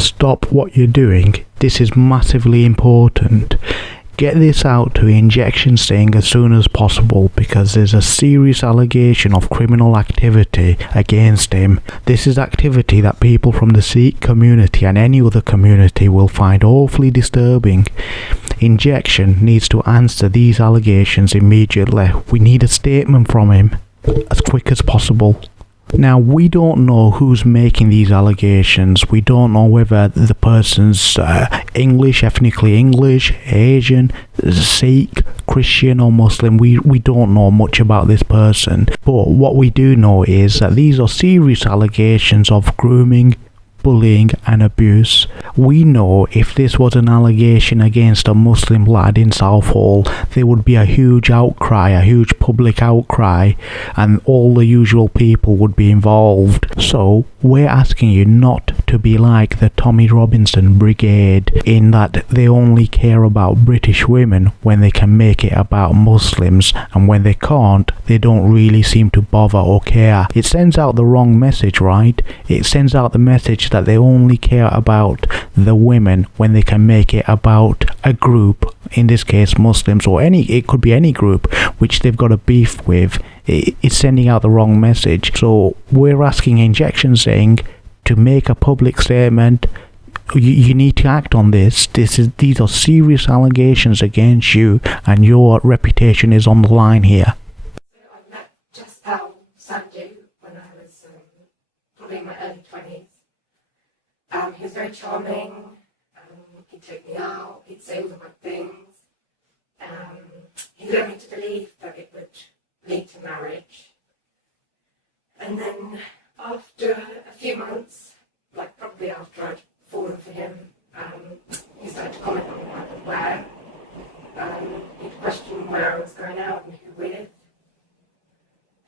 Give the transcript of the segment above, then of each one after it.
stop what you're doing. This is massively important. Get this out to Injection Singh as soon as possible, because there's a serious allegation of criminal activity against him. This is activity that people from the Sikh community and any other community will find awfully disturbing. Injection needs to answer these allegations immediately. We need a statement from him as quick as possible. Now, we don't know who's making these allegations. We don't know whether the person's English, ethnically English, Asian, Sikh, Christian or Muslim. We don't know much about this person. But what we do know is that these are serious allegations of grooming, bullying and abuse. We know if this was an allegation against a Muslim lad in Southall, there would be a huge outcry, a huge public outcry, and all the usual people would be involved. So we're asking you not to be like the Tommy Robinson Brigade, in that they only care about British women when they can make it about Muslims, and when they can't, they don't really seem to bother or care. It sends out the wrong message, right? It sends out the message that they only care about the women when they can make it about a group, in this case Muslims, or it could be any group which they've got a beef with. It's sending out the wrong message. So we're asking Injection Singh to make a public statement. You need to act on this. These are serious allegations against you, and your reputation is on the line here. I met just how Sanju when I was probably in my early 20s. He was very charming. He took me out. He'd say all the right things. He led me to believe that it would lead to marriage. And then after a few months, like probably after I'd fallen for him, he started to comment on what I would wear. He'd question where I was going out and who with.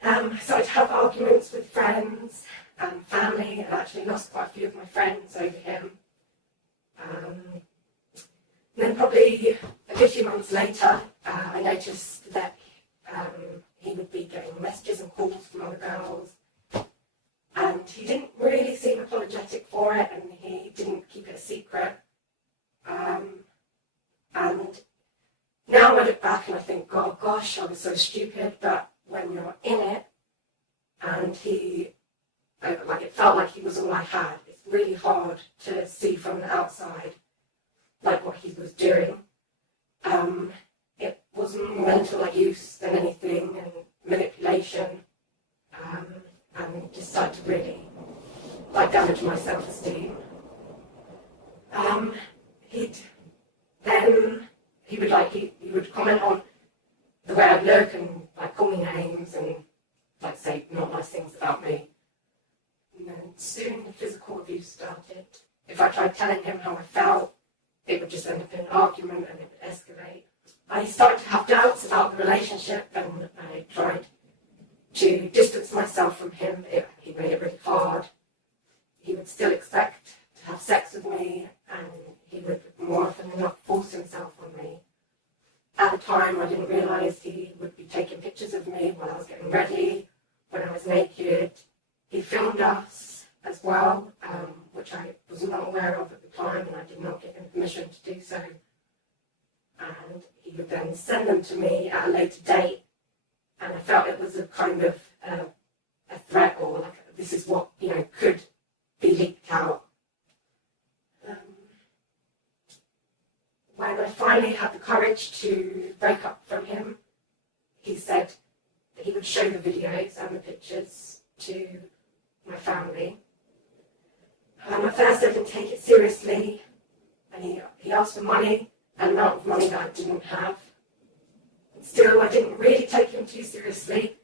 I started to have arguments with friends and family. I actually lost quite a few of my friends over him. Then probably a good few months later, I noticed that he would be getting messages and calls from other girls. And he didn't really seem apologetic for it, and he didn't keep it a secret. And now I look back and I think, oh gosh, I was so stupid. But when you're in it, and it felt like he was all I had. It's really hard to see from the outside, like what he was doing. It was more mental abuse than anything, and manipulation, and just started to really damage my self-esteem. He would comment on the way I look and call me names and say not nice things about me. And then soon the physical abuse started. If I tried telling him how I felt, it would just end up in an argument and it would escalate. I started to have doubts about the relationship, and I tried to distance myself from him. He made it really hard. He would still expect to have sex with me, and he would more often than not force himself on me. At the time, I didn't realise he would be taking pictures of me while I was getting ready, when I was naked. He filmed us as well, which I was not aware of at the time, and I did not give him permission to do so. And he would then send them to me at a later date, and I felt it was a kind of a threat, or this is what could be leaked out. When I finally had the courage to break up from him, he said that he would show the videos and the pictures to my family. At first I didn't take it seriously, and he asked for money, an amount of money that I didn't have. Still, I didn't really take him too seriously.